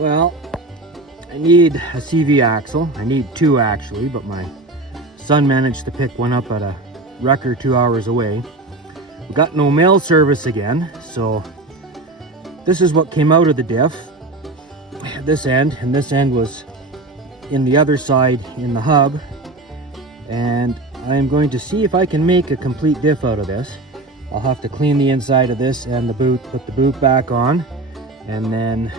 Well, I need a CV axle. I need two actually, but my son managed to pick one up at a wrecker 2 hours away. We got no mail service again, so this is what came out of the diff. This end, and this end was in the other side in the hub, and I'm going to see if I can make a complete diff out of this. I'll have to clean the inside of this and the boot, put the boot back on, and then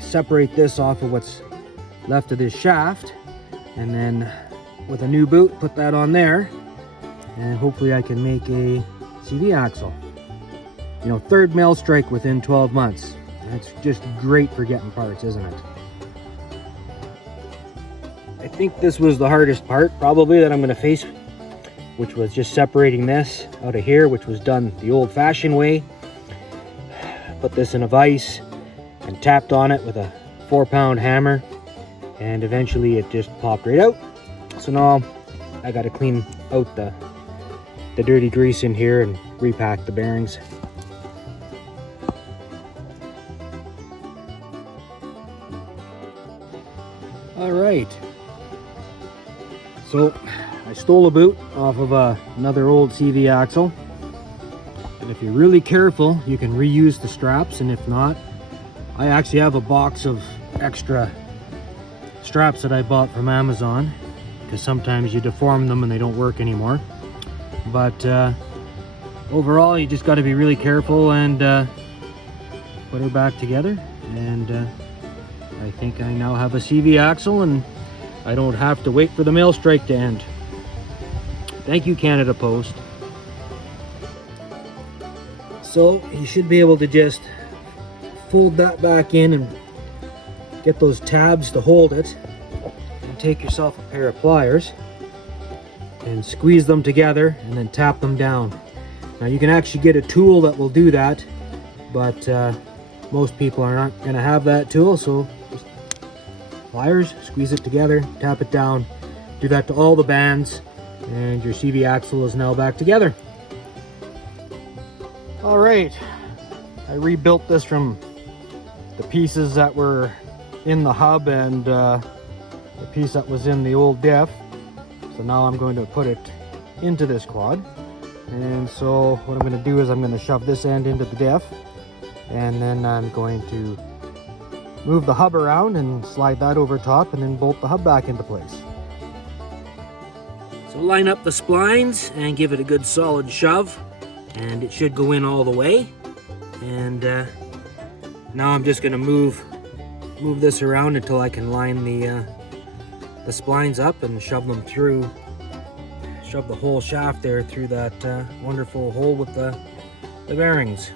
separate this off of what's left of this shaft, and then with a new boot put that on there, and hopefully I can make a CV axle. You know, third mail strike within 12 months. That's just great for getting parts, isn't it? I think this was the hardest part probably that I'm going to face, which was just separating this out of here, which was done the old-fashioned way. Put this in a vise and tapped on it with a 4-pound hammer, and eventually it just popped right out. So now I got to clean out the dirty grease in here and repack the bearings. All right, so I stole a boot off of another old CV axle, and if you're really careful you can reuse the straps, and if not, I actually have a box of extra straps that I bought from Amazon, because sometimes you deform them and they don't work anymore. But overall, you just got to be really careful and put her back together, and I think I now have a CV axle, and I don't have to wait for the mail strike to end. Thank you, Canada Post. So you should be able to just fold that back in and get those tabs to hold it, and take yourself a pair of pliers and squeeze them together and then tap them down. Now you can actually get a tool that will do that, but most people are not going to have that tool, so just pliers, squeeze it together, tap it down. Do that to all the bands, and your CV axle is now back together. All right, I rebuilt this from the pieces that were in the hub and the piece that was in the old diff. So now I'm going to put it into this quad, and so what I'm going to do is I'm going to shove this end into the diff, and then I'm going to move the hub around and slide that over top, and then bolt the hub back into place. So line up the splines and give it a good solid shove, and it should go in all the way. And now I'm just going to move this around until I can line the splines up and shove them through, shove the whole shaft there through that wonderful hole with the bearings.